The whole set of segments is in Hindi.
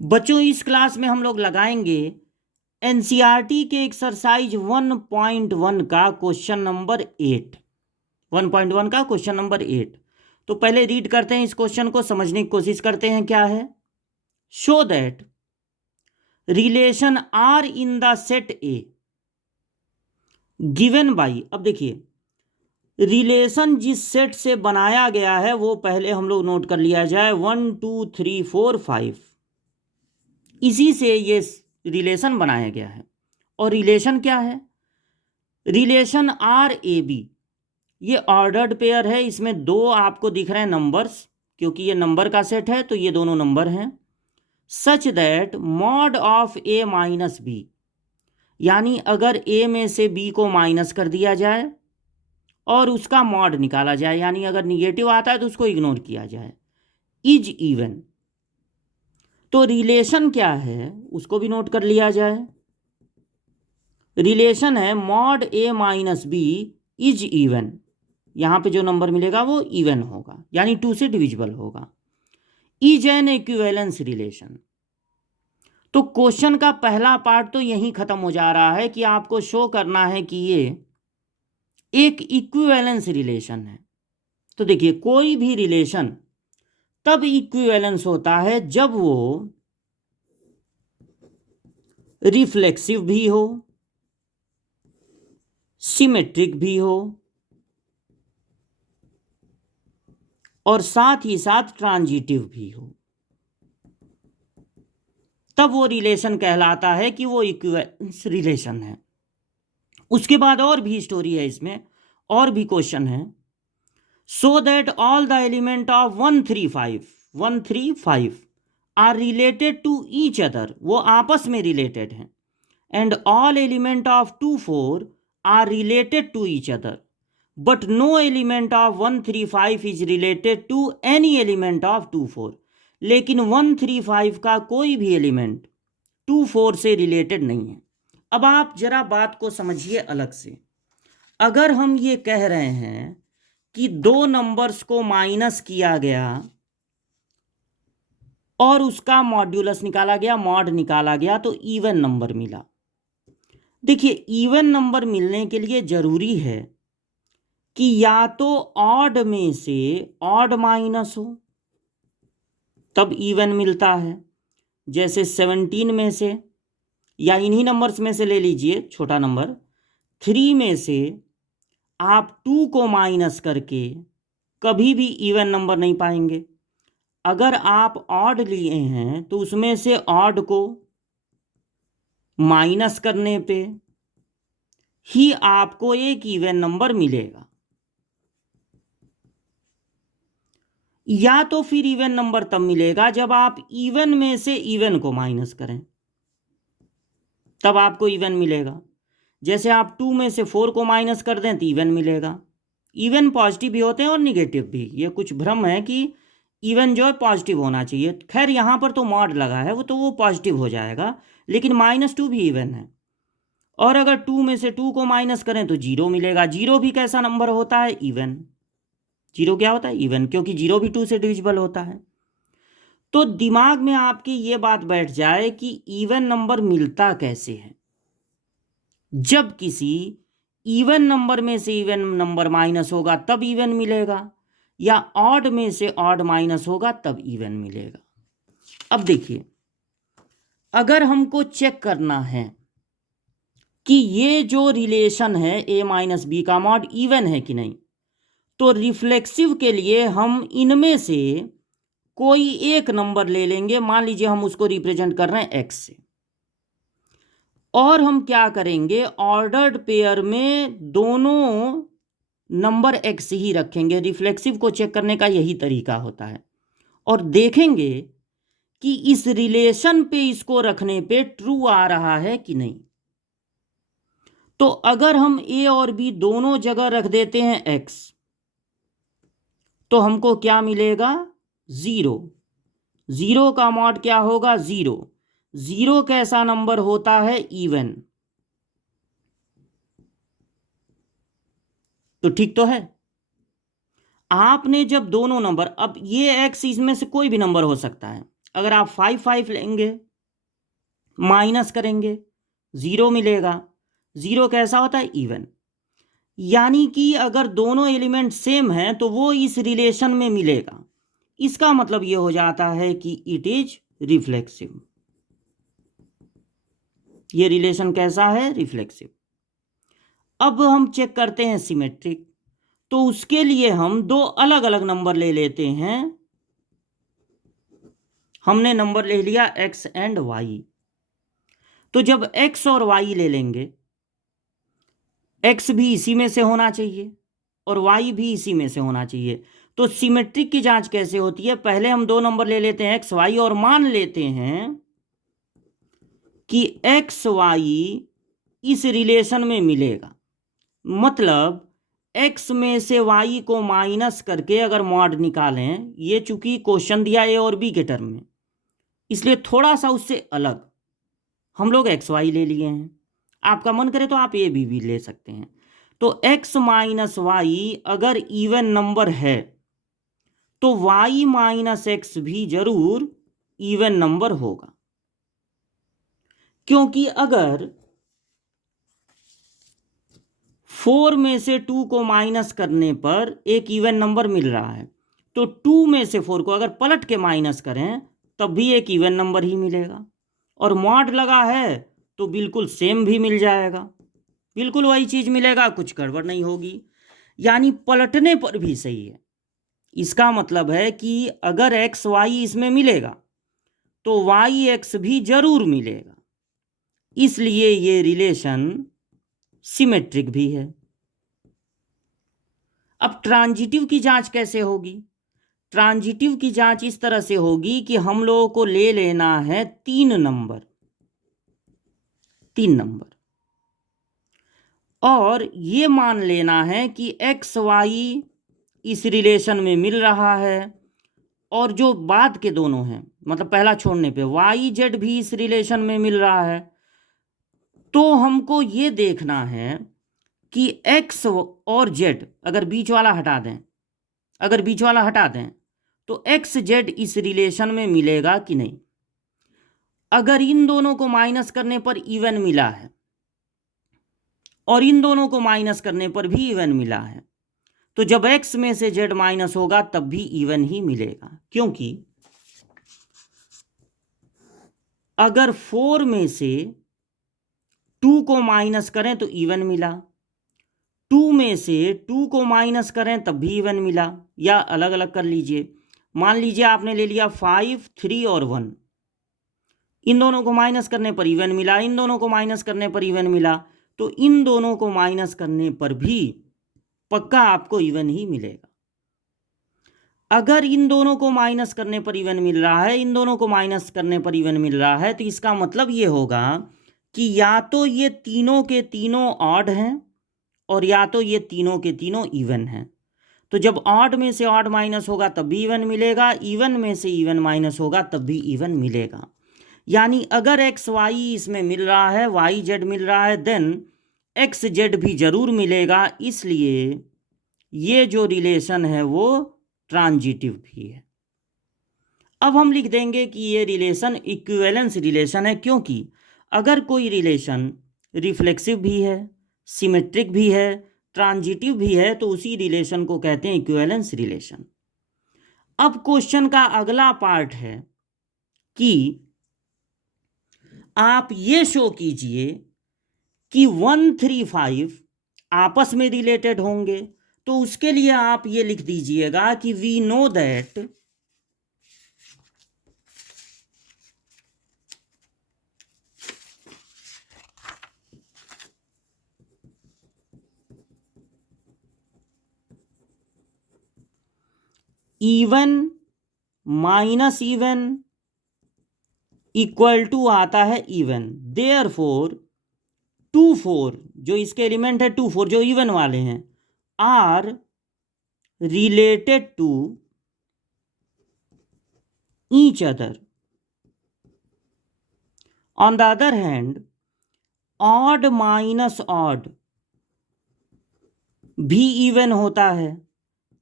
बच्चों इस क्लास में हम लोग लगाएंगे एनसीईआरटी के एक्सरसाइज 1.1 का क्वेश्चन नंबर 8। 1.1 का क्वेश्चन नंबर 8। तो पहले रीड करते हैं, इस क्वेश्चन को समझने की कोशिश करते हैं। क्या है? Show that relation are in the set A given by. अब देखिए, रिलेशन जिस सेट से बनाया गया है वो पहले हम लोग नोट कर लिया जाए। 1 2 3 4 5, इसी से ये रिलेशन बनाया गया है। और रिलेशन क्या है? रिलेशन आर ए बी, ये ऑर्डर्ड पेयर है। इसमें दो आपको दिख रहे हैं नंबर्स, क्योंकि ये नंबर का सेट है तो ये दोनों नंबर हैं। Such that mod of A minus B, यानी अगर ए में से बी को माइनस कर दिया जाए और उसका मॉड निकाला जाए, यानी अगर निगेटिव आता है तो उसको इग्नोर किया जाए, इज इवन। तो रिलेशन क्या है उसको भी नोट कर लिया जाए। रिलेशन है mod A minus B is even. यहां पे जो नंबर मिलेगा वो इवन होगा, यानी 2 से डिविजिबल होगा। Is an equivalence relation. तो क्वेश्चन का पहला पार्ट तो यहीं खत्म हो जा रहा है कि आपको शो करना है कि ये एक इक्विवेलेंस रिलेशन है। तो देखिए, कोई भी रिलेशन तब इक्विवेलेंस होता है जब वो रिफ्लेक्सिव भी हो, सिमेट्रिक भी हो और साथ ही साथ ट्रांजिटिव भी हो। तब वो रिलेशन कहलाता है कि वो इक्विवेलेंस रिलेशन है। उसके बाद और भी स्टोरी है इसमें, और भी क्वेश्चन है। So that all the element of 135 are related to each other, वो आपस में रिलेटेड हैं। And all element of 24 are related to each other, but no element of 135 is related to any element of 24। लेकिन 135 का कोई भी एलिमेंट 24 से रिलेटेड नहीं है। अब आप जरा बात को समझिए अलग से। अगर हम ये कह रहे हैं कि दो नंबर्स को माइनस किया गया और उसका मॉड्यूलस निकाला गया, मॉड निकाला गया, तो इवन नंबर मिला। देखिए, इवन नंबर मिलने के लिए जरूरी है कि या तो ऑड में से ऑड माइनस हो, तब इवन मिलता है। जैसे 17 में से, या इन्हीं नंबर्स में से ले लीजिए छोटा नंबर, 3 में से आप 2 को माइनस करके कभी भी इवन नंबर नहीं पाएंगे। अगर आप ऑड लिए हैं तो उसमें से ऑड को माइनस करने पे ही आपको एक इवन नंबर मिलेगा, या तो फिर इवन नंबर तब मिलेगा जब आप इवन में से इवन को माइनस करें, तब आपको इवन मिलेगा। जैसे आप 2 में से 4 को माइनस कर दें तो इवन मिलेगा। इवन पॉजिटिव भी होते हैं और निगेटिव भी, ये कुछ भ्रम है कि इवन जो है पॉजिटिव होना चाहिए। खैर, यहाँ पर तो मॉड लगा है, वो पॉजिटिव हो जाएगा, लेकिन -2 भी इवन है। और अगर 2 में से 2 को माइनस करें तो 0 मिलेगा। 0 भी कैसा नंबर होता है? इवन। 0 क्या होता है? इवन, क्योंकि 0 भी 2 से डिविजिबल होता है। तो दिमाग में आपकी ये बात बैठ जाए कि इवन नंबर मिलता कैसे है। जब किसी इवन नंबर में से इवन नंबर माइनस होगा तब इवन मिलेगा, या ऑड में से ऑड माइनस होगा तब इवन मिलेगा। अब देखिए, अगर हमको चेक करना है कि ये जो रिलेशन है a माइनस बी का मॉड इवन है कि नहीं, तो रिफ्लेक्सिव के लिए हम इनमें से कोई एक नंबर ले लेंगे। मान लीजिए हम उसको रिप्रेजेंट कर रहे हैं x से, और हम क्या करेंगे, ऑर्डर्ड पेयर में दोनों नंबर x ही रखेंगे। रिफ्लेक्सिव को चेक करने का यही तरीका होता है। और देखेंगे कि इस रिलेशन पे इसको रखने पे ट्रू आ रहा है कि नहीं। तो अगर हम a और b दोनों जगह रख देते हैं x, तो हमको क्या मिलेगा? 0। 0 का मॉड क्या होगा? 0। 0 कैसा नंबर होता है? इवन। तो ठीक तो है। आपने जब दोनों नंबर, अब ये x इसमें से कोई भी नंबर हो सकता है, अगर आप 5 5 लेंगे, माइनस करेंगे, 0 मिलेगा। 0 कैसा होता है? इवन। यानी कि अगर दोनों एलिमेंट सेम हैं तो वो इस रिलेशन में मिलेगा। इसका मतलब ये हो जाता है कि इट इज रिफ्लेक्सिव। ये रिलेशन कैसा है? रिफ्लेक्सिव। अब हम चेक करते हैं सिमेट्रिक। तो उसके लिए हम दो अलग अलग नंबर ले लेते हैं। हमने नंबर ले लिया x एंड y। तो जब x और y ले लेंगे, x भी इसी में से होना चाहिए और y भी इसी में से होना चाहिए। तो सिमेट्रिक की जांच कैसे होती है? पहले हम दो नंबर ले लेते हैं x y और मान लेते हैं कि x y इस रिलेशन में मिलेगा। मतलब x में से y को माइनस करके अगर मॉड निकालें, ये चूंकि क्वेश्चन दिया ए और बी के टर्म में, इसलिए थोड़ा सा उससे अलग हम लोग एक्स वाई ले लिए हैं। आपका मन करे तो आप ए भी ले सकते हैं। तो x माइनस वाई अगर इवन नंबर है तो y माइनस एक्स भी जरूर इवन नंबर होगा, क्योंकि अगर 4 में से 2 को माइनस करने पर एक इवन नंबर मिल रहा है, तो 2 में से 4 को अगर पलट के माइनस करें तब भी एक इवन नंबर ही मिलेगा। और मॉड लगा है तो बिल्कुल सेम भी मिल जाएगा, बिल्कुल वही चीज मिलेगा, कुछ गड़बड़ नहीं होगी। यानी पलटने पर भी सही है। इसका मतलब है कि अगर एक्स वाई इसमें मिलेगा तो वाई एक्स भी जरूर मिलेगा, इसलिए ये रिलेशन सिमेट्रिक भी है। अब ट्रांजिटिव की जांच कैसे होगी? ट्रांजिटिव की जांच इस तरह से होगी कि हम लोगों को ले लेना है तीन नंबर और ये मान लेना है कि एक्स वाई इस रिलेशन में मिल रहा है और जो बाद के दोनों हैं, मतलब पहला छोड़ने पे वाई जेड भी इस रिलेशन में मिल रहा है। तो हमको ये देखना है कि एक्स और जेड अगर बीच वाला हटा दें तो एक्स जेड इस रिलेशन में मिलेगा कि नहीं। अगर इन दोनों को माइनस करने पर इवन मिला है और इन दोनों को माइनस करने पर भी इवन मिला है, तो जब x में से z माइनस होगा तब भी इवन ही मिलेगा, क्योंकि अगर 4 में से 2 को माइनस करें तो इवन मिला, 2 में से 2 को माइनस करें तब भी इवन मिला। या अलग अलग कर लीजिए, मान लीजिए आपने ले लिया 5 3 और 1, इन दोनों को माइनस करने पर इवन मिला, इन दोनों को माइनस करने पर इवन मिला, तो इन दोनों को माइनस करने पर भी पक्का आपको इवन ही मिलेगा। अगर इन दोनों को माइनस करने पर इवन मिल रहा है, इन दोनों को माइनस करने पर इवन मिल रहा है, तो इसका मतलब ये होगा कि या तो ये तीनों के तीनों ऑड हैं और या तो ये तीनों के तीनों इवन हैं। तो जब ऑड में से ऑड माइनस होगा तब भी इवन मिलेगा, इवन में से इवन माइनस होगा तब भी इवन मिलेगा। यानी अगर एक्स वाई इसमें मिल रहा है, वाई जेड मिल रहा है, देन एक्स जेड भी जरूर मिलेगा। इसलिए ये जो रिलेशन है वो ट्रांजिटिव भी है। अब हम लिख देंगे कि ये रिलेशन इक्विवेलेंस रिलेशन है, क्योंकि अगर कोई रिलेशन रिफ्लेक्सिव भी है, सिमेट्रिक भी है, ट्रांजिटिव भी है, तो उसी रिलेशन को कहते हैं इक्विवेलेंस रिलेशन। अब क्वेश्चन का अगला पार्ट है कि आप ये शो कीजिए कि 1 3 5 आपस में रिलेटेड होंगे। तो उसके लिए आप ये लिख दीजिएगा कि we know that even minus even equal to आता है इवन। देयरफॉर 2 4 जो इसके एलिमेंट है, 2 4 जो इवन वाले हैं, are related to each other. On the other hand odd minus odd भी इवन होता है।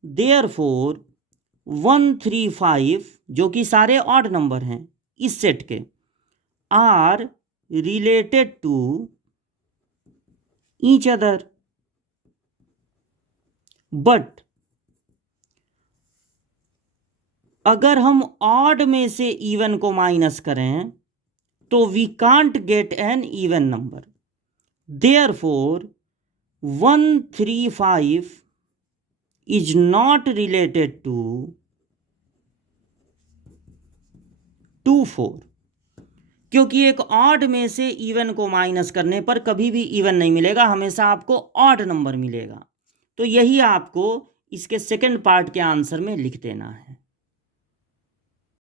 देयरफॉर 1 3 5 जो कि सारे ऑड नंबर हैं इस सेट के, are related to each other, but अगर हम ऑड में से इवन को माइनस करें तो we can't get an even number, therefore 135 is not related to 24, क्योंकि एक ऑड में से इवन को माइनस करने पर कभी भी इवन नहीं मिलेगा, हमेशा आपको ऑड नंबर मिलेगा। तो यही आपको इसके सेकंड पार्ट के आंसर में लिख देना है।